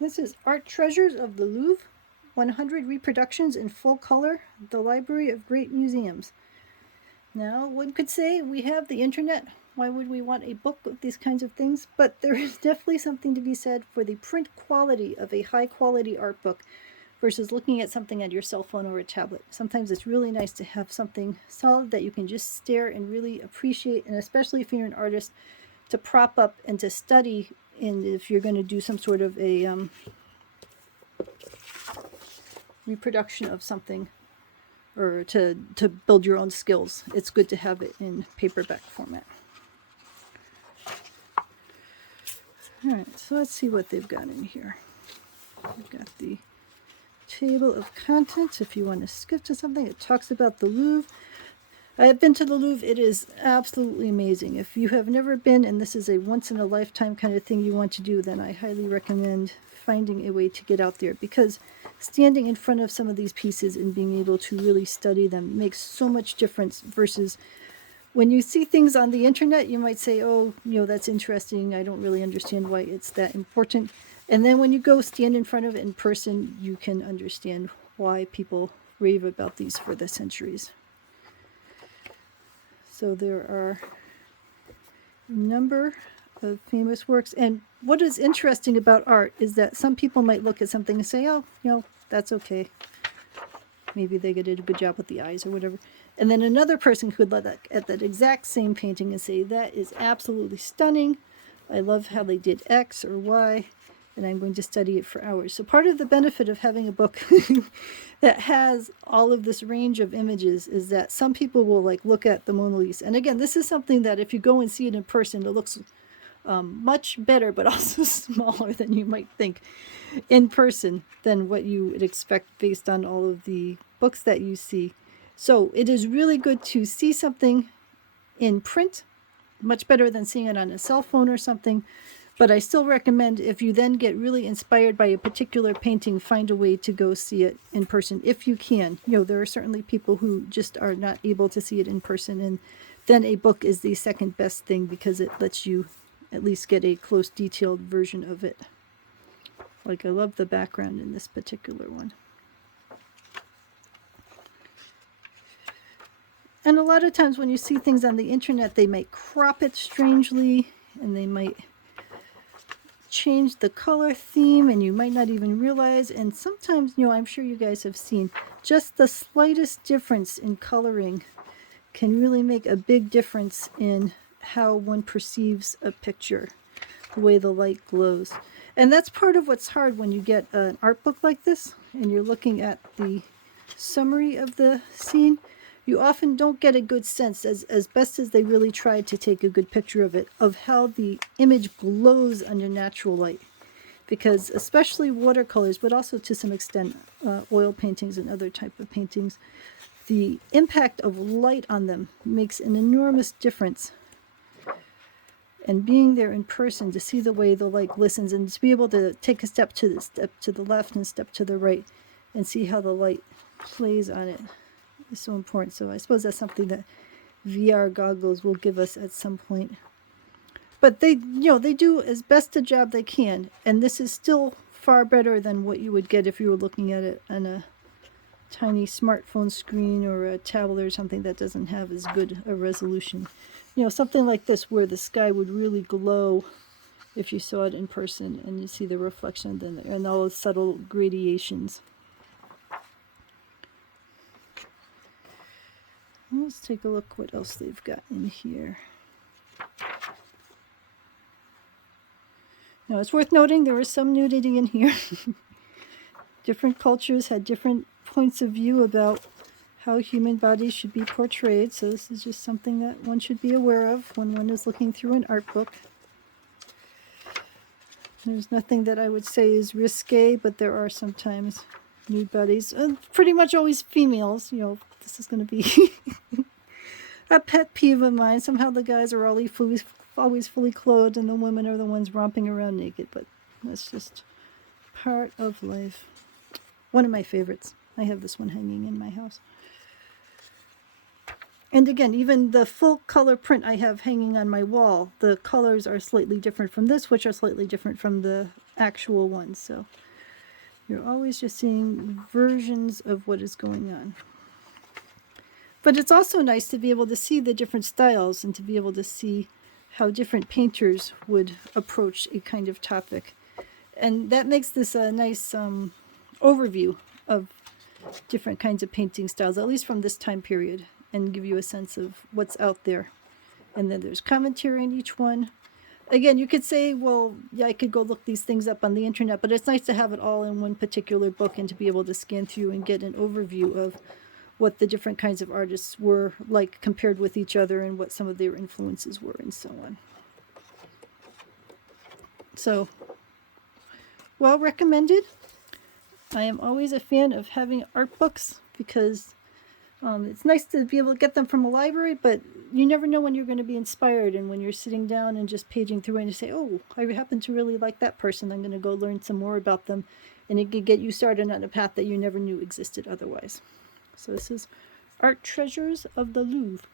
This is Art Treasures of the Louvre, 100 reproductions in full color, the Library of Great Museums. Now, one could say we have the internet. Why would we want a book of these kinds of things? But there is definitely something to be said for the print quality of a high quality art book versus looking at something on your cell phone or a tablet. Sometimes it's really nice to have something solid that you can just stare and really appreciate, and especially if you're an artist, to prop up and to study. And if you're going to do some sort of a reproduction of something or to build your own skills, it's good to have it in paperback format. All right, so let's see what they've got in here. We've got the table of contents. If you want to skip to something, it talks about the Louvre. I have been to the Louvre. It is absolutely amazing. If you have never been and this is a once-in-a-lifetime kind of thing you want to do, then I highly recommend finding a way to get out there, because standing in front of some of these pieces and being able to really study them makes so much difference versus when you see things on the internet. You might say, oh, that's interesting. I don't really understand why it's that important. And then when you go stand in front of it in person, you can understand why people rave about these for the centuries. So there are a number of famous works. And what is interesting about art is that some people might look at something and say, oh, that's okay. Maybe they did a good job with the eyes or whatever. And then another person could look at that exact same painting and say, that is absolutely stunning. I love how they did X or Y, and I'm going to study it for hours. So part of the benefit of having a book that has all of this range of images is that some people will look at the Mona Lisa. And again, this is something that if you go and see it in person, it looks much better, but also smaller than you might think in person than what you would expect based on all of the books that you see. So it is really good to see something in print, much better than seeing it on a cell phone or something. But I still recommend, if you then get really inspired by a particular painting, find a way to go see it in person if you can. There are certainly people who just are not able to see it in person, and then a book is the second best thing because it lets you at least get a close, detailed version of it. I love the background in this particular one. And a lot of times when you see things on the internet, they might crop it strangely, and they might change the color theme, and you might not even realize. And sometimes, I'm sure you guys have seen, just the slightest difference in coloring can really make a big difference in how one perceives a picture, the way the light glows. And that's part of what's hard when you get an art book like this and you're looking at the summary of the scene. You often don't get a good sense, as best as they really tried to take a good picture of it, of how the image glows under natural light. Because especially watercolors, but also to some extent oil paintings and other type of paintings, the impact of light on them makes an enormous difference. And being there in person to see the way the light glistens, and to be able to take a step to the left and step to the right and see how the light plays on it is so important. So I suppose that's something that VR goggles will give us at some point. But they do as best a job they can, and this is still far better than what you would get if you were looking at it on a tiny smartphone screen or a tablet or something that doesn't have as good a resolution. Something like this where the sky would really glow if you saw it in person and you see the reflection and all the subtle gradations. Let's take a look what else they've got in here. Now, it's worth noting there is some nudity in here. Different cultures had different points of view about how human bodies should be portrayed, so this is just something that one should be aware of when one is looking through an art book. There's nothing that I would say is risque, but there are sometimes nude bodies, pretty much always females. This is going to be a pet peeve of mine. Somehow the guys are always fully clothed and the women are the ones romping around naked, but that's just part of life. One of my favorites. I have this one hanging in my house. And again, even the full color print I have hanging on my wall, the colors are slightly different from this, which are slightly different from the actual ones. So you're always just seeing versions of what is going on. But it's also nice to be able to see the different styles and to be able to see how different painters would approach a kind of topic. And that makes this a nice overview of different kinds of painting styles, at least from this time period, and give you a sense of what's out there. And then there's commentary in each one. Again, you could say, well, yeah, I could go look these things up on the internet, but it's nice to have it all in one particular book and to be able to scan through and get an overview of what the different kinds of artists were like compared with each other and what some of their influences were and so on. So, well recommended. I am always a fan of having art books because it's nice to be able to get them from a library, but you never know when you're going to be inspired, and when you're sitting down and just paging through and you say, oh, I happen to really like that person, I'm going to go learn some more about them, and it could get you started on a path that you never knew existed otherwise. So this is Art Treasures of the Louvre.